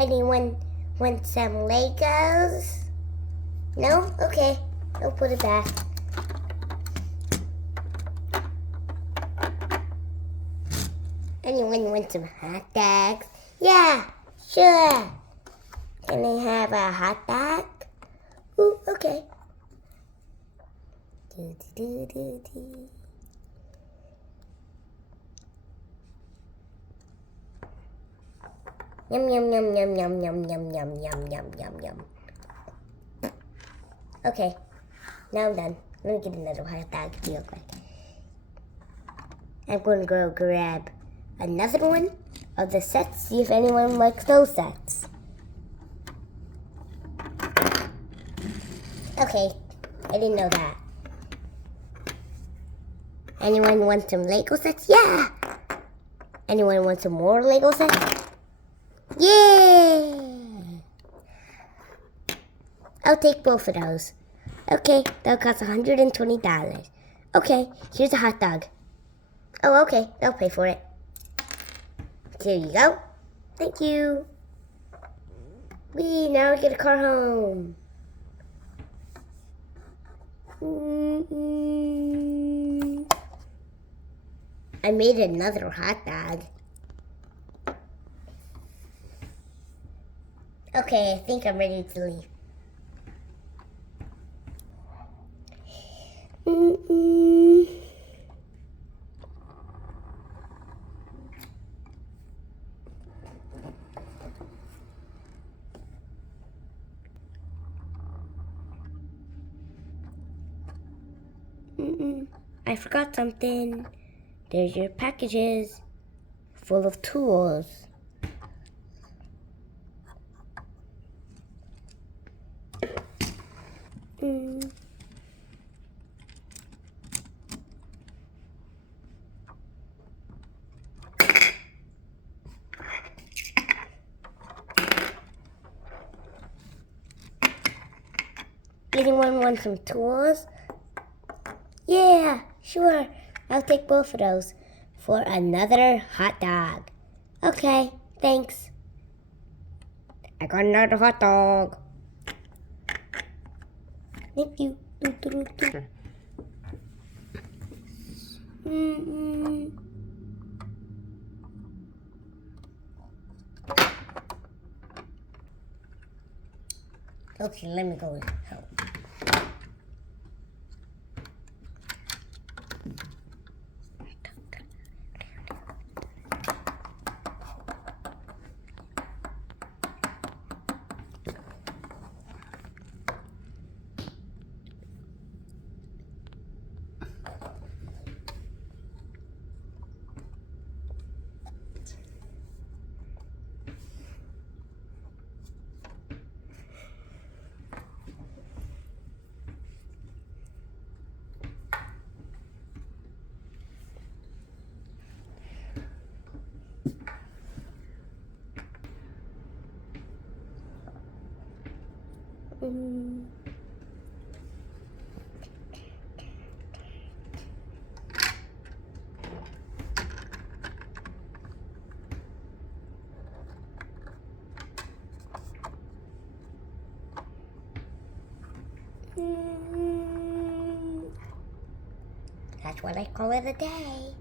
Anyone want some Legos? No? Okay. I'll put it back. Anyone want some hot dogs? Yeah, sure. Can I have a hot dog? Ooh, okay. Yum, yum, yum, yum, yum, yum, yum, yum, yum, yum, yum, yum. Okay, now I'm done. Let me get another hot dog real quick. I'm going to go grab another one of the sets, see if anyone likes those sets. Okay, I didn't know that. Anyone want some Lego sets? Yeah! Anyone want some more Lego sets? Yeah! I'll take both of those. Okay, that'll cost $120. Okay, here's a hot dog. Oh, okay, I'll pay for it. Here you go. Thank you. Now we get a car home. I made another hot dog. Okay, I think I'm ready to leave. I forgot something. There's your packages full of tools. Anyone want some tools? Yeah, sure. I'll take both of those for another hot dog. Okay, thanks. I got another hot dog. Thank you. Okay, let me go and help. That's what I call it a day.